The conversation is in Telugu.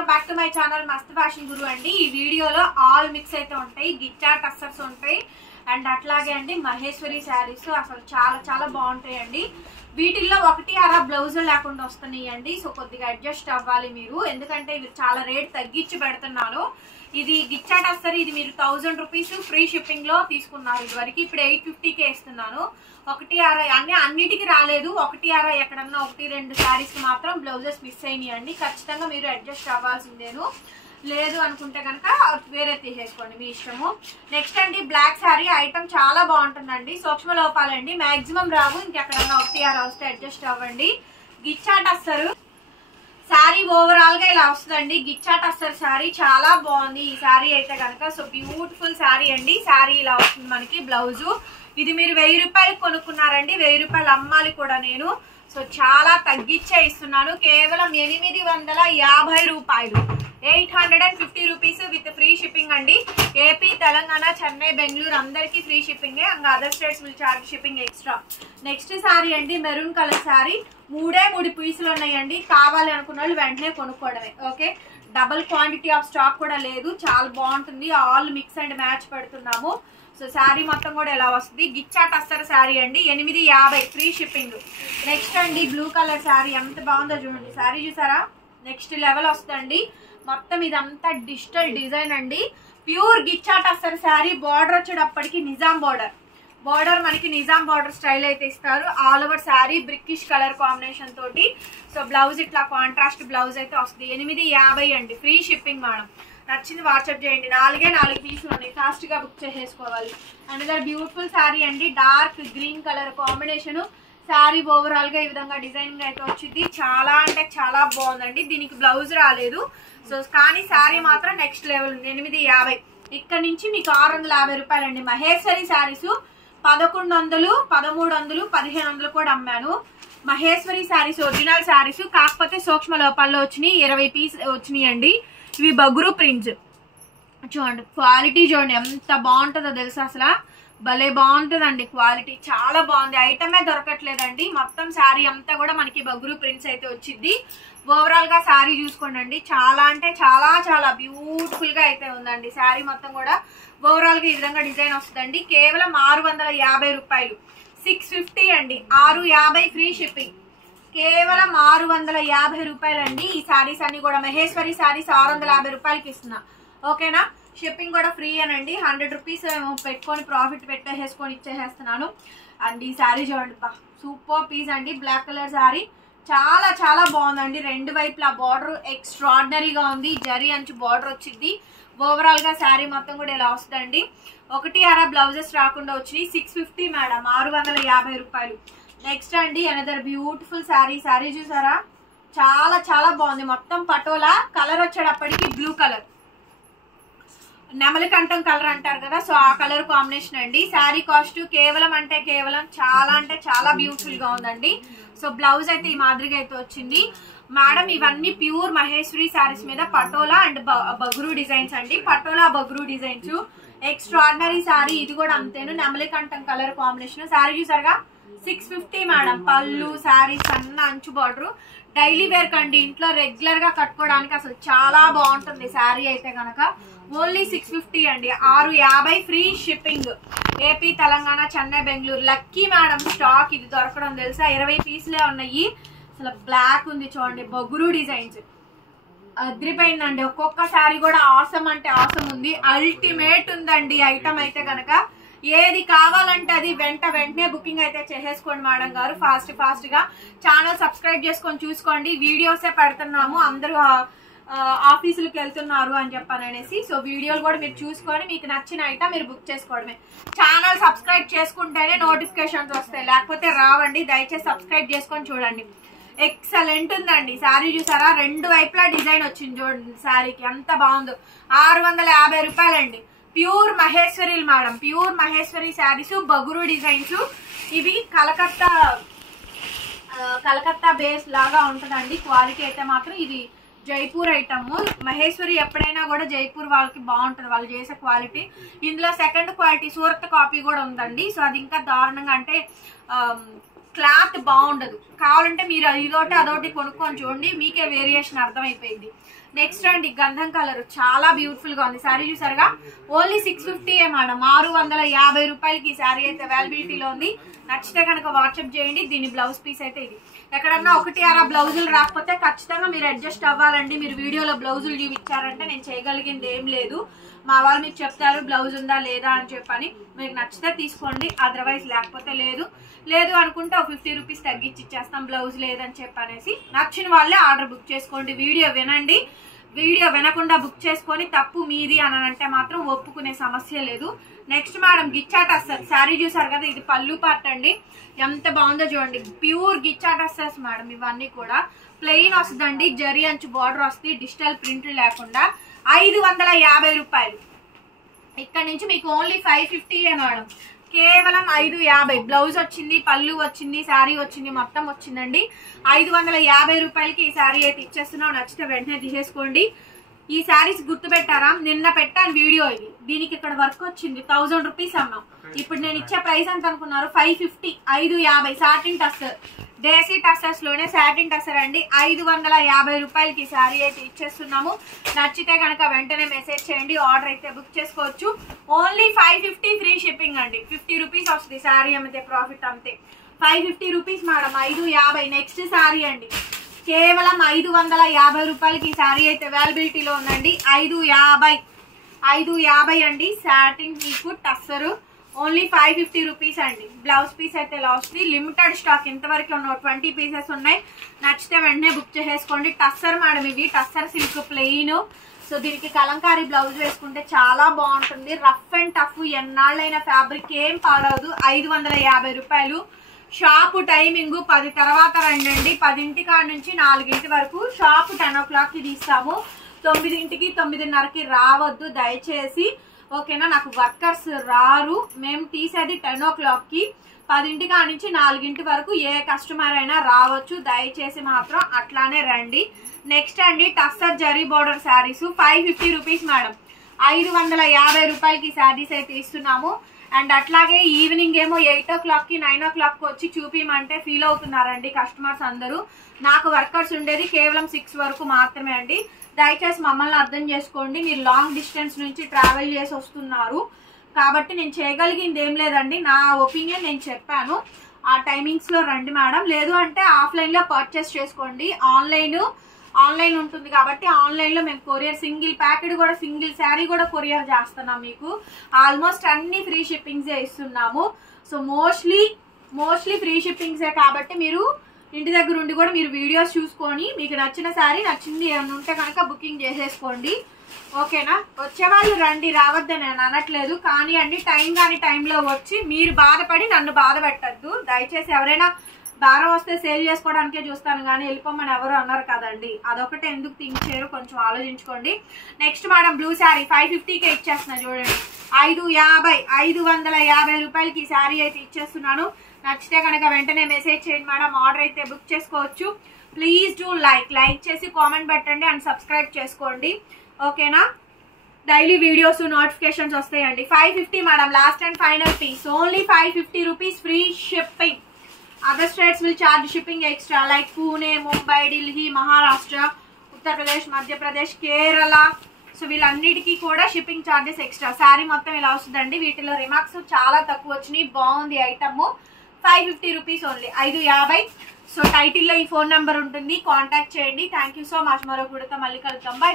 Welcome back to my channel మస్త్ ఫ్యాషన్ గురు అండి. ఈ వీడియోలో ఆల్ మిక్స్ అయితే ఉంటాయి, గిచ్చా టస్సర్స్ ఉంటాయి అండ్ అట్లాగే అండి మహేశ్వరి శారీస్ అసలు చాలా చాలా బాగుంటాయండి. వీటిల్లో ఒకటి అర బ్లౌజ్ లేకుండా వస్తున్నాయి అండి. సో కొద్దిగా అడ్జస్ట్ అవ్వాలి మీరు, ఎందుకంటే ఇవి చాలా రేట్ తగ్గించి పెడుతున్నాను. ఇది గిచ్చా టస్సర్, ఇది మీరు 1000 రూపీస్ ఫ్రీ షిప్పింగ్ లో తీసుకున్నారు ఇదివరకు, ఇప్పుడు 850కే ఇస్తున్నాను. ఒకటి అర అన్నిటికి రాలేదు, ఒకటి అర ఎక్కడన్నా ఒకటి రెండు శారీస్ మాత్రం బ్లౌజెస్ మిస్ అయినాయండి. ఖచ్చితంగా మీరు అడ్జస్ట్ అవ్వాల్సిందేను, లేదు అనుకుంటే కనుక వేరే తీసేసుకోండి, మీ ఇష్టము. నెక్స్ట్ అండి బ్లాక్ శారీ ఐటమ్ చాలా బాగుంటుందండి, సూక్ష్మ లోపాలండి, మాక్సిమం రావు, ఇంకెక్కడన్నా ఒకటి అర వస్తే అడ్జస్ట్ అవ్వండి. గిచ్చా టస్సర్ శారీ ఓవరాల్ గా ఇలా వస్తుందండి. గిచ్చా టస్సర్ శారీ చాలా బాగుంది ఈ శారీ అయితే కనుక. సో బ్యూటిఫుల్ శారీ అండి. శారీ ఇలా వస్తుంది మనకి బ్లౌజు. ఇది మీరు 1000 రూపాయలు కొనుక్కున్నారండి, 1000 రూపాయలు అమ్మాలి కూడా నేను. సో చాలా తగ్గించే ఇస్తున్నాను, కేవలం 850 రూపాయలు, 850 రూపీస్ విత్ ఫ్రీ షిప్పింగ్ అండి. ఏపీ, తెలంగాణ, చెన్నై, బెంగళూరు అందరికి ఫ్రీ షిప్పింగే, and other states will charge shipping extra. Next sari అండి మెరూన్ కలర్ శారీ, 3 పీసులు ఉన్నాయండి. కావాలి అనుకున్న వాళ్ళు వెంటనే కొనుక్కోవడమే, okay. Double quantity of stock కూడా లేదు, చాలా బాగుంటుంది. ఆల్ మిక్స్ అండ్ మ్యాచ్ పెడుతున్నాము. సో శారీ మొత్తం కూడా ఎలా వస్తుంది, గిచ్చా టస్సర్ శారీ అండి, 850 ఫ్రీ షిప్పింగ్. నెక్స్ట్ అండి బ్లూ కలర్ శారీ, ఎంత బాగుందో చూడండి. శారీ చూసారా, నెక్స్ట్ లెవెల్ వస్తుందండి. మొత్తం ఇదంతా డిజిటల్ డిజైన్ అండి, ప్యూర్ గిచ్చా టస్సర్ శారీ. బార్డర్ వచ్చేటప్పటికి నిజాం బార్డర్ మనకి నిజాం బార్డర్ స్టైల్ అయితే ఇస్తారు. All over sari brickish colour combination తోటి. సో బ్లౌజ్ ఇట్లా కాంట్రాస్ట్ బ్లౌజ్ అయితే వస్తుంది. 850 అండి, ఫ్రీ షిప్పింగ్ మేడం. నచ్చింది వాట్సాప్ చేయండి, 4 పీసులు ఉన్నాయి, ఫాస్ట్ గా బుక్ చేసేసుకోవాలి. అనదర్ బ్యూటిఫుల్ శారీ అండి, dark green colour combination. Sari overall గా ఈ విధంగా డిజైనింగ్ అయితే వచ్చింది, చాలా అంటే చాలా బాగుందండి. దీనికి బ్లౌజ్ రాలేదు, సో కానీ శారీ మాత్రం నెక్స్ట్ లెవెల్ ఉంది. 850. ఇక్కడ నుంచి మీకు 650 రూపాయలు అండి. మహేశ్వరి శారీస్ 1100, 1300, 1500 కూడా అమ్మాను. మహేశ్వరి శారీస్ ఒరిజినల్ శారీస్, కాకపోతే సూక్ష్మ లోపాల్లో వచ్చినాయి, 20 పీస్ వచ్చినాయి అండి. ఇవి బగురు ప్రింట్స్ చూడండి, క్వాలిటీ చూడండి ఎంత బాగుంటుందో తెలుసా, అసలు భలే బాగుంటుందండి. క్వాలిటీ చాలా బాగుంది, ఐటమే దొరకట్లేదండి. మొత్తం శారీ అంతా కూడా మనకి బగురు ప్రింట్స్ అయితే వచ్చింది. ఓవరాల్ గా శారీ చూసుకోండి, చాలా అంటే చాలా చాలా బ్యూటిఫుల్ గా అయితే ఉందండి. శారీ మొత్తం కూడా ఓవరాల్ గా ఈ విధంగా డిజైన్ వస్తుందండి. కేవలం 650 రూపాయలు, 650 అండి, 650 ఫ్రీ షిప్పింగ్. కేవలం 650 రూపాయలు అండి. ఈ శారీస్ అన్ని కూడా మహేశ్వరి శారీస్ 650 రూపాయలకి ఇస్తున్నా, ఓకేనా. షిప్పింగ్ కూడా ఫ్రీ అనండి, 100 రూపీస్ పెట్టుకొని ప్రాఫిట్ పెట్టేసుకొని ఇచ్చేసేస్తున్నాను. అండ్ ఈ శారీ చూడండి, సూపర్ పీస్ అండి, బ్లాక్ కలర్ శారీ చాలా చాలా బాగుందండి. రెండు వైపులా బార్డర్ ఎక్స్ట్రాడినరీగా ఉంది, జరీ అంచు బార్డర్ వచ్చింది. ఓవరాల్ గా శారీ మొత్తం కూడా ఇలా వస్తుందండి. ఒకటి అర బ్లౌజెస్ రాకుండా వచ్చినాయి. 650 మేడం, 650 రూపాయలు. నెక్స్ట్ అండి అనదర్ బ్యూటిఫుల్ శారీ. శారీ చూసారా, చాలా చాలా బాగుంది. మొత్తం పటోలా కలర్ వచ్చేటప్పటికి బ్లూ కలర్, నెమలికంఠం కలర్ అంటారు కదా, సో ఆ కలర్ కాంబినేషన్ అండి. శారీ కాస్ట్ కేవలం అంటే కేవలం చాలా అంటే చాలా బ్యూటిఫుల్ గా ఉందండి. సో బ్లౌజ్ అయితే ఈ మాదిరిగా అయితే వచ్చింది మేడం. ఇవన్నీ ప్యూర్ మహేశ్వరి శారీస్ మీద పటోలా అండ్ బగురు డిజైన్స్ అండి, పటోలా బగురు డిజైన్స్. ఎక్స్ట్రాడినరీ శారీ, ఇది కూడా అంతేను, నెమలికంఠం కలర్ కాంబినేషన్. శారీ చూసారుగా, 650 మేడం. పళ్ళు శారీ సన్న అంచు బార్డర్, డైలీ వేర్ కండి, ఇంట్లో రెగ్యులర్ గా కట్టుకోవడానికి అసలు చాలా బాగుంటుంది శారీ అయితే కనుక. ఓన్లీ 650 అండి, 650 free shipping. AP, Telangana, Chennai, Bengaluru. Lucky madam stock ఇది దొరకడం తెలుసా, 20 పీసులే ఉన్నాయి. అసలు బ్లాక్ ఉంది చూడండి, బొగురు డిజైన్స్ అద్రిపోయిందండి. ఒక్కొక్క శారీ కూడా ఆసమ్ అంటే ఆసమ్ ఉంది, అల్టిమేట్ ఉందండి ఐటమ్ అయితే కనుక. ఏది కావాలంటే అది వెంటనే బుకింగ్ అయితే చేసేసుకోండి మేడం గారు, ఫాస్ట్ గా. ఛానల్ సబ్స్క్రైబ్ చేసుకొని చూసుకోండి, వీడియోసే పెడుతున్నాము, అందరూ ఆఫీసులకు వెళ్తున్నారు అని చెప్పాననేసి. సో వీడియోలు కూడా మీరు చూసుకొని మీకు నచ్చిన ఐటమ్ మీరు బుక్ చేసుకోవడమే. ఛానల్ సబ్స్క్రైబ్ చేసుకుంటేనే నోటిఫికేషన్స్ వస్తాయి, లేకపోతే రావండి. దయచేసి సబ్స్క్రైబ్ చేసుకొని చూడండి. ఎక్సలెంట్ ఉందండి. శారీ చూసారా, రెండు వైపులా డిజైన్ వచ్చింది చూడండి శారీకి, ఎంత బాగుందో. 650 రూపాయలండి, pure Maheshwari madam, pure Maheshwari saris, Bagru designs. ఇవి కలకత్తా బేస్ లాగా ఉంటుందండి. క్వాలిటీ అయితే మాత్రం ఇది జైపూర్ ఐటమ్. మహేశ్వరి ఎప్పుడైనా కూడా జైపూర్ వాళ్ళకి బాగుంటుంది, వాళ్ళు చేసే క్వాలిటీ. ఇందులో సెకండ్ క్వాలిటీ సూరత్ కాపీ కూడా ఉందండి. సో అది ఇంకా దారుణంగా, అంటే క్లాత్ బాగుండదు. కావాలంటే మీరు ఇదోటి అదొకటి కొనుక్కొని చూడండి, మీకే వేరియేషన్ అర్థమైపోయింది. నెక్స్ట్ అండి గంధం కలర్ చాలా బ్యూటిఫుల్ గా ఉంది. శారీ చూసారుగా, ఓన్లీ 650 మేడం, 650 రూపాయలకి ఈ శారీ అయితే అవైలబిలిటీలో ఉంది. నచ్చితే కనుక వాట్సాప్ చేయండి. దీని బ్లౌజ్ పీస్ అయితే ఇది. ఎక్కడన్నా ఒకటి అరా బ్లౌజులు రాకపోతే ఖచ్చితంగా మీరు అడ్జస్ట్ అవ్వాలండి. మీరు వీడియోలో బ్లౌజులు చూపించారంటే నేను చేయగలిగింది ఏం లేదు. మా వాళ్ళు మీకు చెప్తారు బ్లౌజ్ ఉందా లేదా అని చెప్పని. మీకు నచ్చితే తీసుకోండి, అదర్వైజ్ లేకపోతే లేదు. లేదు అనుకుంటే ఒక 50 రూపీస్ తగ్గించి ఇచ్చేస్తాం బ్లౌజ్ లేదని చెప్పనేసి. నచ్చిన వాళ్ళే ఆర్డర్ బుక్ చేసుకోండి. వీడియో వినండి, వీడియో వినకుండా బుక్ చేసుకొని తప్పు మీది అని అంటే మాత్రం ఒప్పుకునే సమస్య లేదు. నెక్స్ట్ మేడం గిచ్చా టస్సర్ శారీ చూసారు కదా, ఇది పళ్ళు పార్ట్ అండి. ఎంత బాగుందో చూడండి, ప్యూర్ గిచ్చా టస్సర్స్ మేడం. ఇవన్నీ కూడా ప్లెయిన్ వస్తుందండి, జరీ అంచు బార్డర్ వస్తుంది, డిజిటల్ ప్రింట్ లేకుండా. 550 రూపాయలు. ఇక్కడ నుంచి మీకు ఓన్లీ 550 మేడం, కేవలం 550. బ్లౌజ్ వచ్చింది, పళ్ళు వచ్చింది, శారీ వచ్చింది, మొత్తం వచ్చిందండి. 550 రూపాయలకి ఈ శారీ అయితే ఇచ్చేస్తున్నాం. నచ్చితే వెంటనే తీసేసుకోండి. ఈ శారీస్ గుర్తు పెట్టారా, నిన్న పెట్టాను వీడియో. ఇది దీనికి ఇక్కడ వర్క్ వచ్చింది, 1000 రూపీస్ అన్నాం. ఇప్పుడు నేను ఇచ్చే ప్రైస్ ఎంత అనుకున్నారు, 550. 550 సాటిన్ టస్సర్, దేశీ టస్సర్స్ లోనే సాటిన్ టస్సర్ అండి. 550 రూపాయలకి శారీ అయితే ఇచ్చేస్తున్నాము. నచ్చితే కనుక వెంటనే మెసేజ్ చేయండి, ఆర్డర్ అయితే బుక్ చేసుకోవచ్చు. ఓన్లీ 550 ఫ్రీ షిప్పింగ్ అండి. 50 రూపీస్ వస్తుంది శారీ అమ్మితే ప్రాఫిట్ అంతే. 550 రూపీస్ మేడం, 550. నెక్స్ట్ శారీ అండి, కేవలం 550 రూపాయలకి ఈ శారీ అయితే అవైలబిలిటీలో ఉందండి. 550 అండి. సాటిన్ మీకు టస్సరు ఓన్లీ 550 రూపీస్ అండి. బ్లౌజ్ పీస్ అయితే లాస్ట్, లిమిటెడ్ స్టాక్ ఇంతవరకు ఉన్న 20 పీసెస్ ఉన్నాయి. నచ్చితే వెంటనే బుక్ చేసేసుకోండి. టస్సర్ మేడం, ఇవి టస్సర్ సిల్క్ ప్లెయిన్. సో దీనికి కలంకారీ బ్లౌజ్ వేసుకుంటే చాలా బాగుంటుంది. రఫ్ అండ్ టఫ్, ఎన్నాళ్ళైన ఫ్యాబ్రిక్ ఏం పాడవదు. 550 రూపాయలు. షాపు టైమింగ్ 10 తర్వాత రండి. 10 కాడ నుంచి 4 వరకు. షాపు 10 o'clock కి తీస్తాము. 9కి 9:30కి రావద్దు దయచేసి, ఓకేనా. నాకు వర్కర్స్ రారు, మేము తీసేది 10 o'clock కి. 10 కాడ నుంచి 4 వరకు ఏ కస్టమర్ అయినా రావచ్చు, దయచేసి మాత్రం అట్లానే రండి. నెక్స్ట్ అండి tussar zari border saris 550 rupees madam. 550 రూపాయలకి శారీస్ అయితే ఇస్తున్నాము. అండ్ అట్లాగే ఈవినింగ్ ఏమో 8 o'clock కి 9 o'clock కి వచ్చి చూపిమంటే ఫీల్ అవుతున్నారండి కస్టమర్స్ అందరూ. నాకు వర్కర్స్ ఉండేది కేవలం 6 వరకు మాత్రమే అండి. దయచేసి మమ్మల్ని అర్థం చేసుకోండి. మీరు లాంగ్ డిస్టెన్స్ నుంచి ట్రావెల్ చేసి వస్తున్నారు కాబట్టి నేను చేయగలిగింది ఏం లేదండి. నా ఒపీనియన్ నేను చెప్పాను, ఆ టైమింగ్స్ లో రండి మేడం. లేదు అంటే ఆఫ్లైన్ లో పర్చేస్ చేసుకోండి. ఆన్లైన్ ఉంటుంది కాబట్టి ఆన్లైన్ లో మేము కొరియర్, సింగిల్ ప్యాకెట్ కూడా, సింగిల్ శారీ కూడా కొరియర్ చేస్తున్నాం. మీకు ఆల్మోస్ట్ అన్ని ఫ్రీ షిప్పింగ్సే ఇస్తున్నాము. సో మోస్ట్లీ ఫ్రీ షిప్పింగ్సే కాబట్టి మీరు ఇంటి దగ్గర ఉండి కూడా మీరు వీడియోస్ చూసుకొని మీకు నచ్చిన శారీ, నచ్చింది ఏమైనా ఉంటే కనుక బుకింగ్ చేసేసుకోండి, ఓకేనా. వచ్చేవాళ్ళు రండి, రావద్దని నేను అనట్లేదు, కానీ అండి కాని టైంలో వచ్చి మీరు బాధపడి నన్ను బాధ పెట్టద్దు దయచేసి. ఎవరైనా భారం వస్తే సేల్ చేసుకోవడానికే చూస్తాను కానీ వెళ్ళిపోమని ఎవరు అన్నారు కదండి, అదొకటే ఎందుకు థింక్ చేయరు, కొంచెం ఆలోచించుకోండి. నెక్స్ట్ మేడం బ్లూ శారీ 550కే ఇచ్చేస్తున్నా చూడండి. 550 రూపాయలకి ఈ శారీ అయితే ఇచ్చేస్తున్నాను. నచ్చితే కనుక వెంటనే మెసేజ్ చేయండి మేడం, ఆర్డర్ అయితే బుక్ చేసుకోవచ్చు. ప్లీజ్ డూ లైక్ చేసి కామెంట్ పెట్టండి అండ్ సబ్స్క్రైబ్ చేసుకోండి, ఓకేనా. డైలీ వీడియోస్ నోటిఫికేషన్స్ వస్తాయండి. 550 madam, last and final piece. Only 550 rupees free shipping. Other states will charge shipping extra like Pune, Mumbai, Delhi, Maharashtra, Uttar Pradesh, Madhya Pradesh, Kerala. సో వీళ్ళన్నిటికీ కూడా షిప్పింగ్ ఛార్జెస్ ఎక్స్ట్రా. శారీ మొత్తం ఇలా వస్తుందండి. వీటిలో రిమార్క్స్ చాలా తక్కువ వచ్చినాయి, బాగుంది ఐటమ్. 550 rupees only, 550. సో టైటిల్లో ఈ ఫోన్ నెంబర్ ఉంటుంది, కాంటాక్ట్ చేయండి. Thank you so much. మరో వీడియోతో మళ్ళీ కలుద్దాం. బై.